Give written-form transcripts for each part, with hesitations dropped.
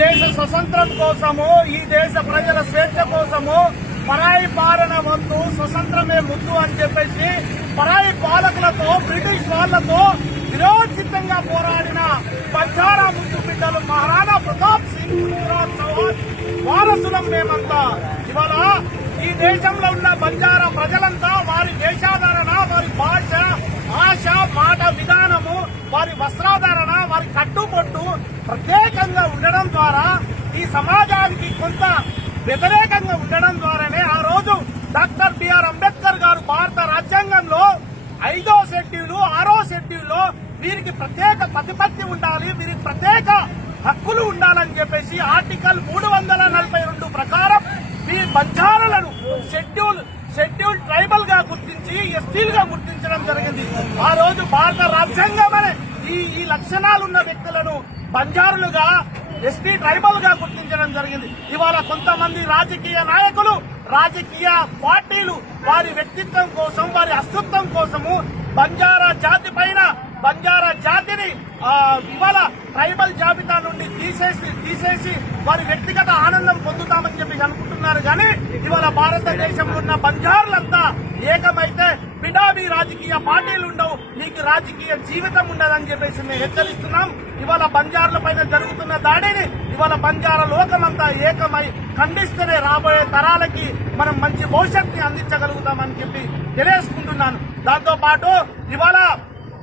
దేశ స్వతంత్రం కోసము, ఈ దేశ ప్రజల స్వేచ్ఛ కోసము పరాయి పాలన వద్దు, స్వతంత్రమే ముద్దు అని చెప్పేసి పరాయి పాలకులతో, బ్రిటిష్ వాళ్లతో విరోచితంగా పోరాడిన బంజారా ముద్దు బిడ్డలు మహారాణా ప్రతాప్ సింగ్, పృథ్వీరాజ్ చౌహాన్ వారసులం మేమంతా. ఇవాళ ఈ దేశంలో ఉన్న బంజారా ప్రజలంతా వారి వేషాధారణ, వారి భాష, ఆశ, మాట, విధానము, వారి వస్త్రాధారణ, వారి కట్టుబొట్టు ప్రత్యేకంగా ఉండడం ద్వారా ఈ సమాజానికి కొంత వ్యతిరేకంగా ఉండడం ద్వారానే ఆ రోజు డాక్టర్ బిఆర్ అంబేద్కర్ గారు భారత రాజ్యాంగంలో 5వ షెడ్యూల్, 6వ షెడ్యూల్లో వీరికి ప్రత్యేక ప్రతిపత్తి ఉండాలి, వీరికి ప్రత్యేక హక్కులు ఉండాలని చెప్పేసి ఆర్టికల్ 342 ప్రకారం ఈ బంజారాలను షెడ్యూల్ ట్రైబల్ గా గుర్తించి ఎస్టీలుగా గుర్తించడం జరిగింది. ఆ రోజు భారత రాజ్యాంగం అనే ఈ లక్షణాలున్న వ్యక్తులను బంజారులుగా, ఎస్టీ ట్రైబల్ గా గుర్తించడం జరిగింది. ఇవాళ కొంతమంది రాజకీయ నాయకులు, రాజకీయ పార్టీలు వారి వ్యక్తిత్వం కోసం, వారి అస్తిత్వం కోసము బంజారా జాతి పైన, బంజారా జాతిని ఇవాళ ట్రైబల్ జాబితా నుండి తీసేసి వారి వ్యక్తిగత ఆనందం పొందుతామని చెప్పి అనుకుంటున్నారు. కానీ ఇవాళ భారతదేశంలో ఉన్న బంజారులంతా ఏకమైతే బిడాబీ రాజకీయ పార్టీలు ఉండవు, నీకు రాజకీయ జీవితం ఉండదని చెప్పేసి మేము హెచ్చరిస్తున్నాం. ఇవాళ బంజారుల పైన జరుగుతున్న దాడిని ఇవాళ బంజారా లోకమంతా ఏకమై ఖండిస్తేనే రాబోయే తరాలకి మనం మంచి భవిష్యత్తుని అందించగలుగుతామని చెప్పి తెలియజేసుకుంటున్నాను. దాంతో పాటు ఇవాళ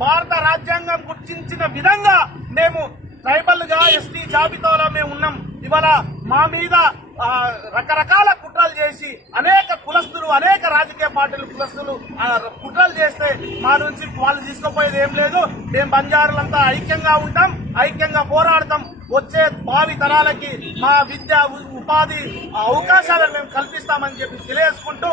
భారత రాజ్యాంగం గుర్తించిన విధంగా మేము ట్రైబల్ గా, ఎస్టీ జాబితాలో మేము ఉన్నాం. ఇవాళ మా మీద రకరకాల కుట్రలు చేసి అనేక కులస్తులు, అనేక రాజకీయ పార్టీలు కులస్తులు కుట్రలు చేస్తే మా నుంచి వాళ్ళు తీసుకుపోయేది ఏం లేదు. మేము బంజారులంతా ఐక్యంగా ఉంటాం, ఐక్యంగా పోరాడతాం. వచ్చే భావి తరాలకి మా విద్య, ఉపాధి అవకాశాలను మేము కల్పిస్తామని చెప్పి తెలియజేసుకుంటూ